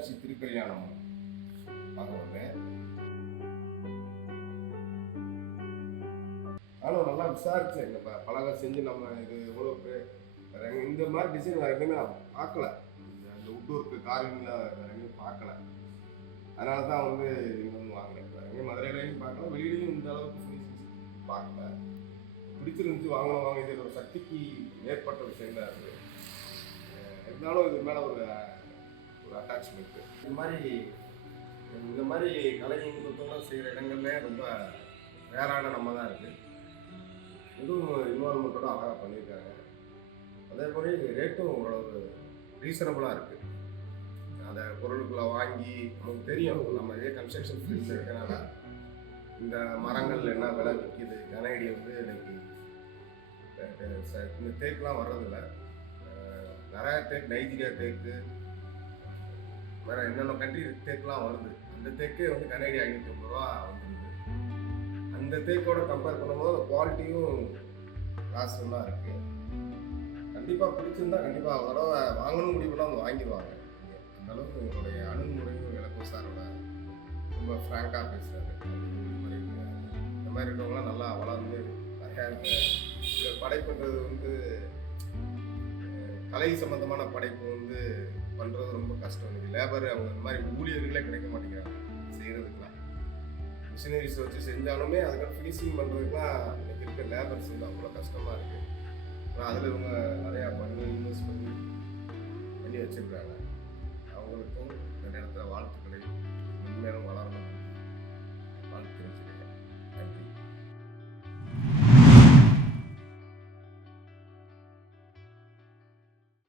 மீனாட்சி திருக்கல்யாணம் பார்க்க வந்தேன். ஆனால் நல்லா விசாரிச்சேன். இந்த பலகை செஞ்சு நம்ம இது எவ்வளோ வேற இந்த மாதிரி டிசைன் வேறு எங்கேயுமே நான் பார்க்கல. இந்த உட் ஒர்க்கு கார்விங்கில் வேறு எங்கேயும் பார்க்கல. அதனால தான் வந்து இங்கே வந்து வாங்கினேன். வேறு எங்கேயும் மதுரையிலையும் பார்க்கல, வெளியிலையும் இந்த அளவுக்கு ஃபினிஷிங் பார்க்கல. பிடிச்சிருந்துச்சு, வாங்க இது ஒரு சக்திக்கு ஏற்பட்ட விஷயம் தான் இருக்குது. இருந்தாலும் இது மேலே ஒரு அட்டாச்மெண்ட்டு. இந்த மாதிரி கலை இன்பத்தெல்லாம் செய்கிற இடங்கள்ல ரொம்ப ரேரான நம்ம தான் இருக்குது. இதுவும் இன்வால்மெண்ட்டோட அழகாக பண்ணியிருக்காங்க. அதே மாதிரி ரேட்டும் ஓரளவு ரீசனபுளாக இருக்குது. அந்த பொருளுக்குள்ளே வாங்கி நமக்கு தெரியும், நம்ம இதே கன்ஸ்ட்ரக்ஷன் ஃபீல்டில் இருக்கனால இந்த மரங்கள் என்ன விலை விற்கிது. கனேடி வந்து இன்னைக்கு இந்த தேக்கெலாம் வர்றதில்ல. நிறையா தேக்கு, நைஜீரியா தேக்கு, வேறு என்னென்ன கண்ட்ரி தேக்கெலாம் வருது. அந்த தேக்கே வந்து கனேடி 550 ரூபா வந்துடுது. அந்த தேக்கோட கம்பேர் பண்ணும்போது அந்த குவாலிட்டியும் காசுலாம் இருக்குது. கண்டிப்பாக பிடிச்சிருந்தா கண்டிப்பாக ஒரு தடவை வாங்கணும் முடிவுலாம் அவங்க வாங்கிடுவாங்க. அந்த அளவுக்கு உங்களுடைய அணுகுமுறையும் விளக்கம் சாரோட ரொம்ப ஃப்ராங்காக பேசுகிறாரு. இந்த மாதிரி இருக்கவங்களாம் நல்லா வளர்ந்து நிறையா படைப்புன்றது வந்து கலை சம்மந்தமான படைப்பு வந்து பண்ணுறது ரொம்ப கஷ்டம். இன்றைக்கி லேபர் அவங்க இந்த மாதிரி ஊழியர்களே கிடைக்க மாட்டேங்கிறாங்க செய்கிறதுக்குலாம். மிஷினரிஸ் வச்சு செஞ்சாலுமே அதுக்கான ஃபினிஷிங் பண்ணுறதுக்குலாம் இன்றைக்கி இருக்க லேபர்ஸ் வந்து அவ்வளோ கஷ்டமாக இருக்குது. ஆனால் அதில் இவங்க நிறையா பண்ணி இன்வெஸ்ட் பண்ணி வச்சுருக்காங்க. அவங்களுக்கும் இந்த நேரத்தில் வாழ்த்துக்களை உண்மையிலும் வளரணும் வாழ்த்து தெரிவிச்சுக்கிறேன்.